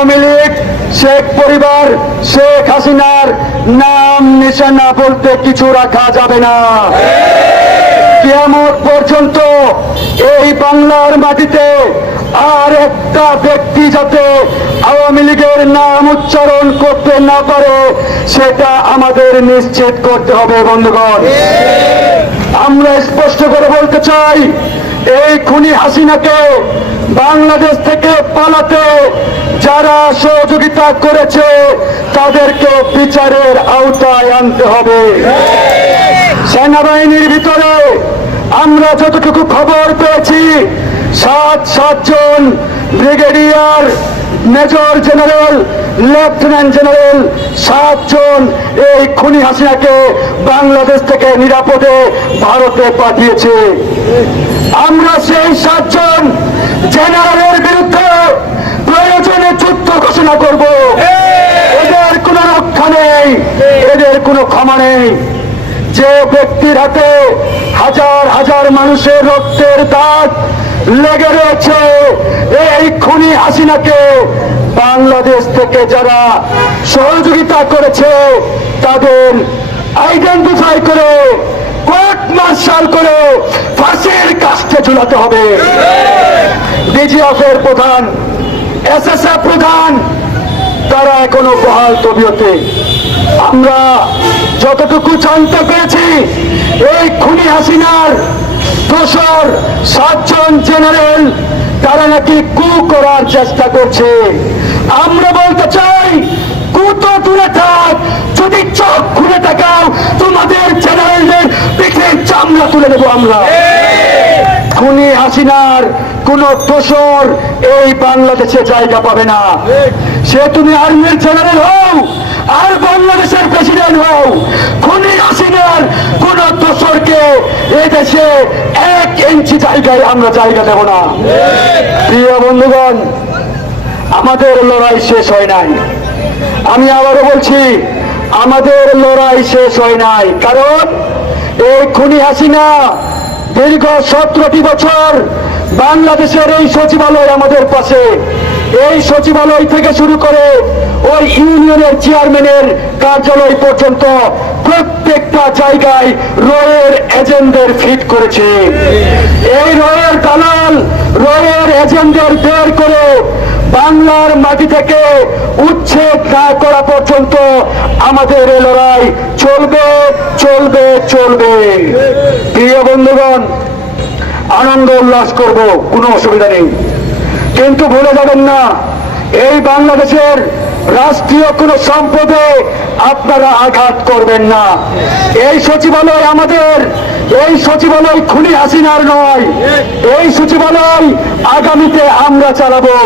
আওয়ামী লীগ, শেখ পরিবার, শেখ হাসিনার নাম নিশানা বলতে কিছু রাখা যাবে না। কিয়ামত পর্যন্ত এই বাংলার মাটিতে আর একটা ব্যক্তি যাতে আওয়ামী লীগের নাম উচ্চারণ করতে না পারে, সেটা আমাদের নিশ্চিত করতে হবে, বন্ধুগণ। আমরা স্পষ্ট করে বলতে চাই এই খুনি হাসিনাকে বাংলাদেশ থেকে পালাতে যারা সহযোগিতা করেছে তাদেরকে বিচারের আওতায় আনতে হবে। সেনাবাহিনীর ভিতরে আমরা যতটুকু খবর পেয়েছি, সাত, সাতজন brigadier, major general lieutenant general সাতজন এই খুনি হাসিনাকে বাংলাদেশ থেকে নিরাপদে ভারতে পাঠিয়েছে। আমরা সেই সাতজন জেনারেলের বিরুদ্ধে প্রয়োজনে যুদ্ধ ঘোষণা করব। এদের কোনো রক্ষা নেই, এদের কোনো ক্ষমা নেই। যে ব্যক্তির হাতে হাজার হাজার মানুষের রক্তের দাগ লেগে রয়েছে, এই খুনি হাসিনাকে বাংলাদেশ থেকে যারা সহযোগিতা করেছে, তাদের আইডেন্টিফাই করে কোর্ট মার্শাল করে ফাঁসির কাস্টে ঝুলাতে হবে। ডিজিএফ এর প্রধান, এসএসএফ প্রধান, তারা এখনও বহাল তবিয়তে। আমরা যতটুকু জানতে পেরেছি, এই খুনি হাসিনার দোসর সাতজন জেনারেল, তারা নাকি কু করার চেষ্টা করছে। আমরা বলতে চাই কু তো দূরে থাক, যদি চোখ খুলে তাকাও, তোমাদের জেনারেলদের পিঠের চামড়া তুলে দেবো আমরা। খুনি হাসিনার কোন দোসর এই বাংলাদেশে জায়গা পাবে না। সে তুমি আর্মির জেনারেল হও, আর বাংলাদেশের প্রেসিডেন্ট হও। খুনি হাসিনার কোন দোসরকে এই দেশে এক ইঞ্চি জায়গায় আমরা জায়গা দেব না। প্রিয় বন্ধুগণ আমাদের লড়াই শেষ হয় নাই। আমি আবারও বলছি, আমাদের লড়াই শেষ হয় নাই। কারণ এই খুনি হাসিনা দীর্ঘ সতেরোটি বছর বাংলাদেশের এই সচিবালয় আমাদের পাশে। এই সচিবালয় থেকে শুরু করে ওই ইউনিয়নের চেয়ারম্যানের কার্যালয় পর্যন্ত প্রত্যেকটা জায়গায় রয়ের এজেন্টদের ফিট করেছে। এই রয়ের দালাল, রয়ের এজেন্টদের বের করে বাংলার মাটি থেকে উচ্ছেদ না করা পর্যন্ত আমাদের লড়াই চলবে চলবে চলবে। প্রিয় বন্ধুগণ, আনন্দ উল্লাস করব, কোনো অসুবিধা নেই। কিন্তু ভুলে যাবেন না, এই বাংলাদেশের রাষ্ট্রীয় কোনো সম্পদে আপনারা আঘাত করবেন না। এই সচিবালয় আমাদের, এই সচিবালয় খুনি হাসিনার নয়, এই সচিবালয় আগামীতে আমরা চালাবো।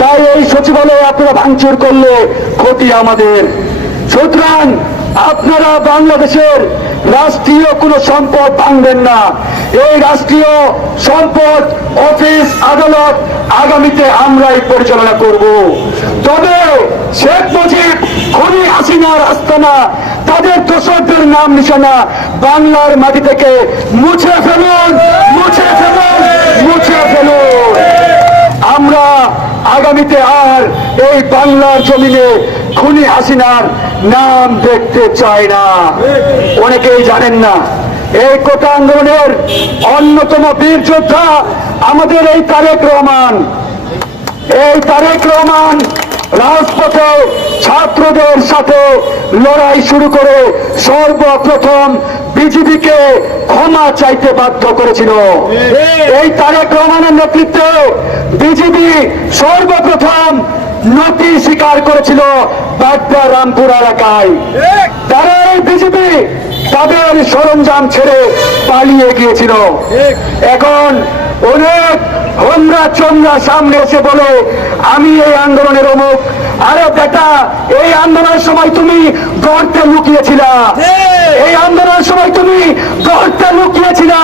তাই এই সচিবালয় আপনারা ভাঙচুর করলে ক্ষতি আমাদের। সুতরাং আপনারা বাংলাদেশের রাষ্ট্রীয় কোনো সম্পদ ভাঙবেন না। এই রাষ্ট্রীয় সম্পদ, অফিস, আদালত আগামীতে আমরাই পরিচালনা করব। তবে শেখ মুজিব, খনি হাসিনার আস্তানা তাদের দোষকদের নাম নিশানা বাংলার মাটি থেকে মুছে ফেলুন মুছে ফেলুন মুছে ফেলুন। আমরা আগামীতে আর এই বাংলার জমিনে খুনি হাসিনার নাম দেখতে চায় না। অনেকেই জানেন না, এই কোটা আন্দোলনের অন্যতম বীর যোদ্ধা আমাদের এই তারেক রহমান। এই তারেক রহমান রাজপথে ছাত্রদের সাথে লড়াই শুরু করে সর্বপ্রথম বিজেপিকে ক্ষমা চাইতে বাধ্য করেছিল। এই তারেক রহমানের নেতৃত্বে বিজেপি সর্বপ্রথম নথি স্বীকার করেছিল বাগদা রামপুর এলাকায়। তারা এই বিজেপি তাদের সরঞ্জাম ছেড়ে পালিয়ে গিয়েছিল। এখন অনেক হোমরা চোমরা সামনে এসে বলে আমি এই আন্দোলনের অমুক। আরে বেটা এই আন্দোলনের সময় তুমি গর্তে লুকিয়েছিলা। এই আন্দোলনের সময় তুমি গর্তে লুকিয়েছিলা।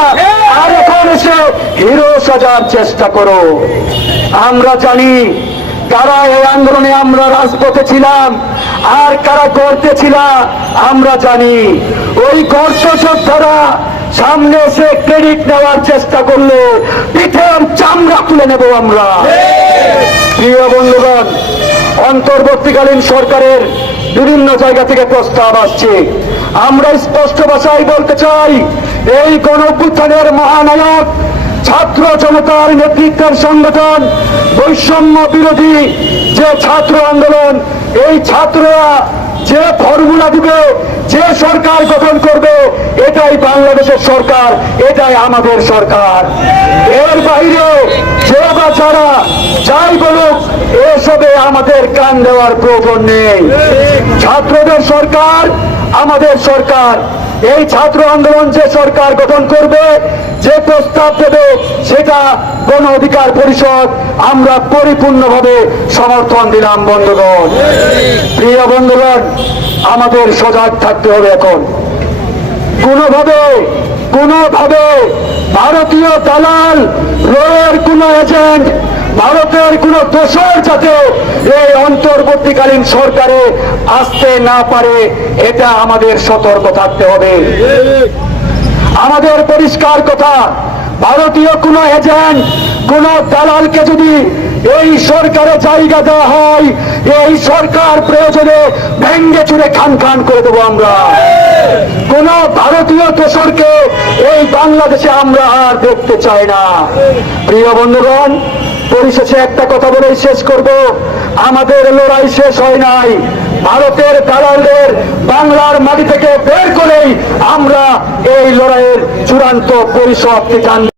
আর এখন এসে হিরো সাজার চেষ্টা করো। আমরা জানি কারা এই আন্দোলনে আমরা রাজপথে ছিলাম আর কারা গর্তে ছিলাম আমরা জানি। ওই গর্ত যোদ্ধারা সামনে এসে ক্রেডিট নেওয়ার চেষ্টা করলে পিঠে চামড়া তুলে নেব আমরা। প্রিয় বন্ধুগণ অন্তর্বর্তীকালীন সরকারের বিভিন্ন জায়গা থেকে প্রস্তাব আসছে। আমরা স্পষ্ট ভাষায় বলতে চাই, এই গণ অভ্যুত্থানের মহানায়ক ছাত্র জনতার নেতৃত্বের সংগঠন, বৈষম্য বিরোধী যে ছাত্র আন্দোলন, এই ছাত্ররা যে ফর্মুলা দিবে, যে সরকার গঠন করবে, এটাই বাংলাদেশের সরকার, এটাই আমাদের সরকার। এর বাইরে যে বা যারা যাই বলুক, এসবে আমাদের কান দেওয়ার প্রয়োজন নেই। ছাত্রদের সরকার, আমাদের সরকার। এই ছাত্র আন্দোলন যে সরকার গঠন করবে, যে প্রস্তাব দেবে, সেটা গণ অধিকার পরিষদ, আমরা পরিপূর্ণভাবে সমর্থন দিলাম, বন্ধুগণ। প্রিয় বন্ধুগণ, আমাদের সজাগ থাকতে হবে এখন। কোনোভাবে কোনোভাবে ভারতীয় দালাল, রয়ের কোন এজেন্ট ভারতের কোন দোষর যাতে এই অন্তর্বর্তীকালীন সরকারে আসতে না পারে, এটা আমাদের সতর্ক থাকতে হবে। আমাদের পরিষ্কার কথা, ভারতীয় কোন এজেন্ট, কোন দালালকে যদি এই সরকারে জায়গা দেওয়া হয়, এই সরকার প্রয়োজনে ভেঙ্গে চুরে খান খান করে দেবো আমরা। কোন ভারতীয় দোসরকে এই বাংলাদেশে আমরা আর দেখতে চাই না। প্রিয় বন্ধুগণ পরিশেষে একটা কথা বলেই শেষ করব। আমাদের লড়াই শেষ হয় নাই। ভারতের দালালদের বাংলার মাটি থেকে বের করেই আমরা এই লড়াইয়ের চূড়ান্ত পরিসমাপ্তি টানব